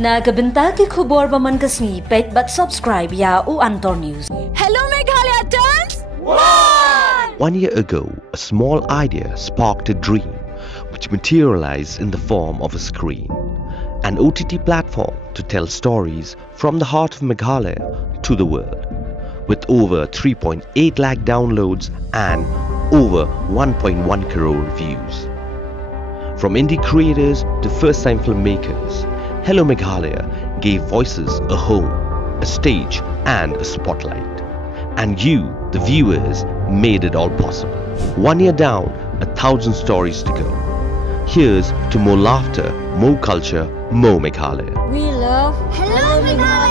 Na kabenta ki khubor baman kasni pet but subscribe ya u Antor News. Hello Meghalaya turns 1 year ago, a small idea sparked a dream which materialized in the form of a screen, an OTT platform to tell stories from the heart of Meghalaya to the world. With over 3.8 lakh downloads and over 1.1 crore views. From indie creators to first-time filmmakers, Hello Meghalaya gave voices a home, a stage and a spotlight. And you, the viewers, made it all possible. 1 year down, 1,000 stories to go. Here's to more laughter, more culture, more Meghalaya. We love Hello Meghalaya.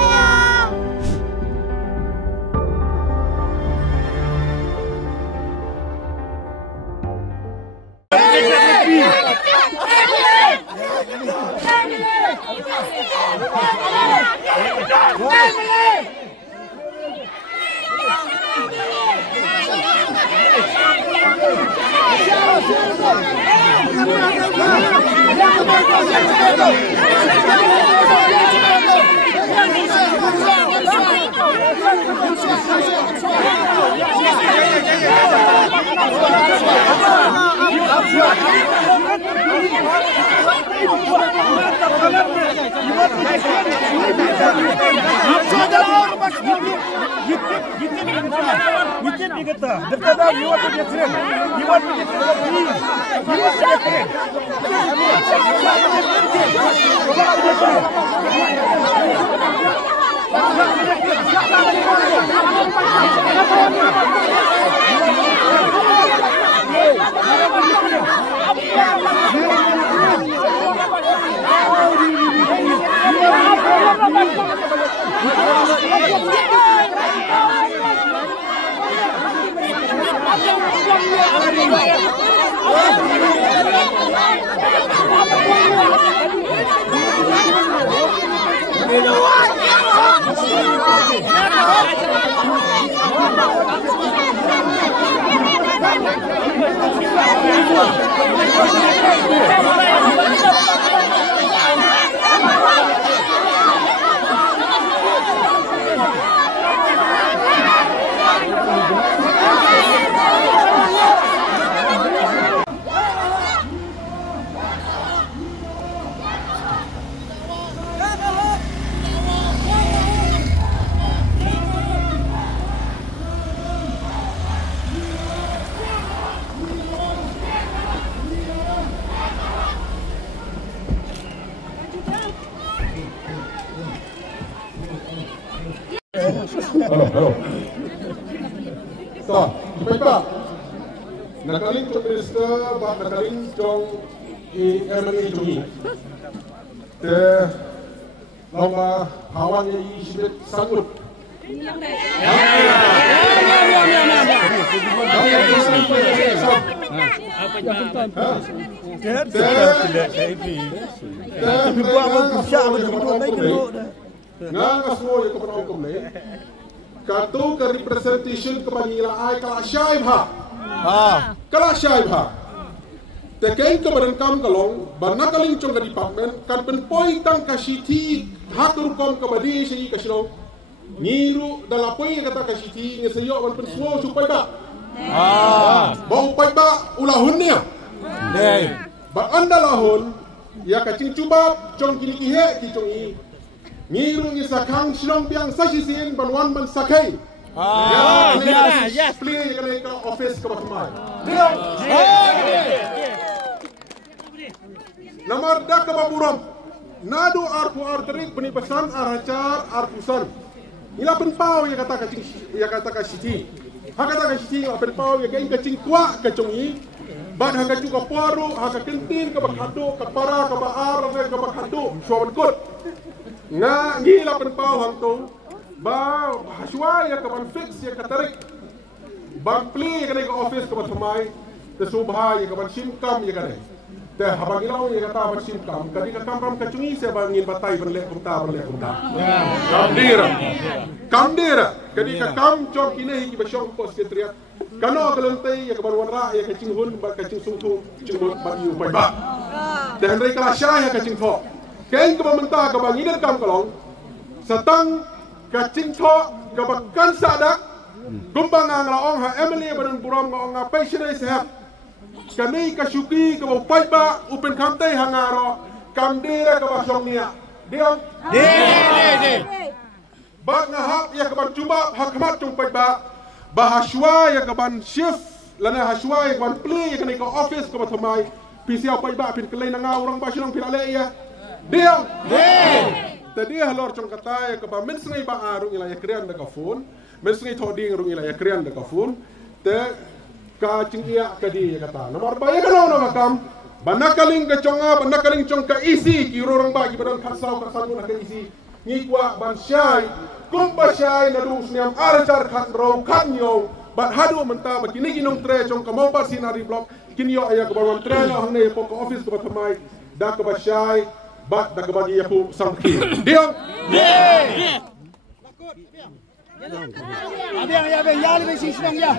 Halo. So, Pak. Nakaling to minister, but nakaling jong MNA jongi. Te lama hawan yang isibet sanggup. Nga semua yang kepada hukum ni, katu ke representation kepada nila ai kalau syaib ha. Kalau syaib ha. Tekan kepada kam kalong, bana kaling cong ke department, kan penpoi tang kasiti hak rukom kepada dia syi kasilong. Niru dalam poi kata kasiti ni sayok ban pensuo supaya ba. Bau pai ba ulahun ni. Ba anda lahun ya kacing cuba cong kini kihe ki cong i. Ngiru isakang silong piang sasisin banwan ban sakai. Yes. Play kena ke office ke Batumai. Nomor dak ke Baburam. Nadu arpu arterik beni pesan aracar arpusan. Ila penpau ya kata kasiti. Hakata kasiti la penpau ya kain kacing tua kacungi. Bad haka juga paru, haka kentin ke bakhado, ke para ke baar ke bakhado, suawan kut. Nga gila penpau hang tu ba haswa ya kapan fix ya katarik ba play kena ke office ke Batumai te subha ya kapan simkam ya kena te habang ilaw ya kata ba simkam kadi ka kampam kacungi se ba ngin batay berlek kunta kandira kadi ka kam chok kini ki ba syong pos ke triat kano kelentai ya kapan wanra ya kacing hun ba kacing sungtu cingol ba yu ba te hendrai kala syah ya kacing tho Kain ke mentah ke bangi dan kam kalong setang ke cinta ke bakan sadak gumbang ang laong ha Emily badan buram ngong nga passionate sehab kani ke syuki ke bau pai ba upen kamtai hangaro kam dira ke basong nia diam de bak ngahap ya ke ban cuba hakmat tung pai ba bahaswa ya ke ban shift lana haswa ya ke ban play ya kani ke office ke batamai pisiau pai ba pin kelai nanga orang basinong pirale ya diam tadi halor cong kata ya ke ba men sengai ba arung ila ya krian de ka phone men sengai thoding rung ila ya krian de ka phone te ka cingkia ka di ya kata nomor ba ya kana nama kam banakaling ke conga banakaling cong ka isi ki rorong ba ki badan khasau ka sanu na ka isi ni kwa ban syai kumpa syai na dus niam arjar khat ro khat nyo ba hadu menta ba kini kinong tre cong ka mau pa sinari blok kinyo aya ka ban tre na hang ne pok office ka batamai da ka ba syai bat dah kebagi aku sangki. Diam. Abang ya abang ya lebih sih senang ya.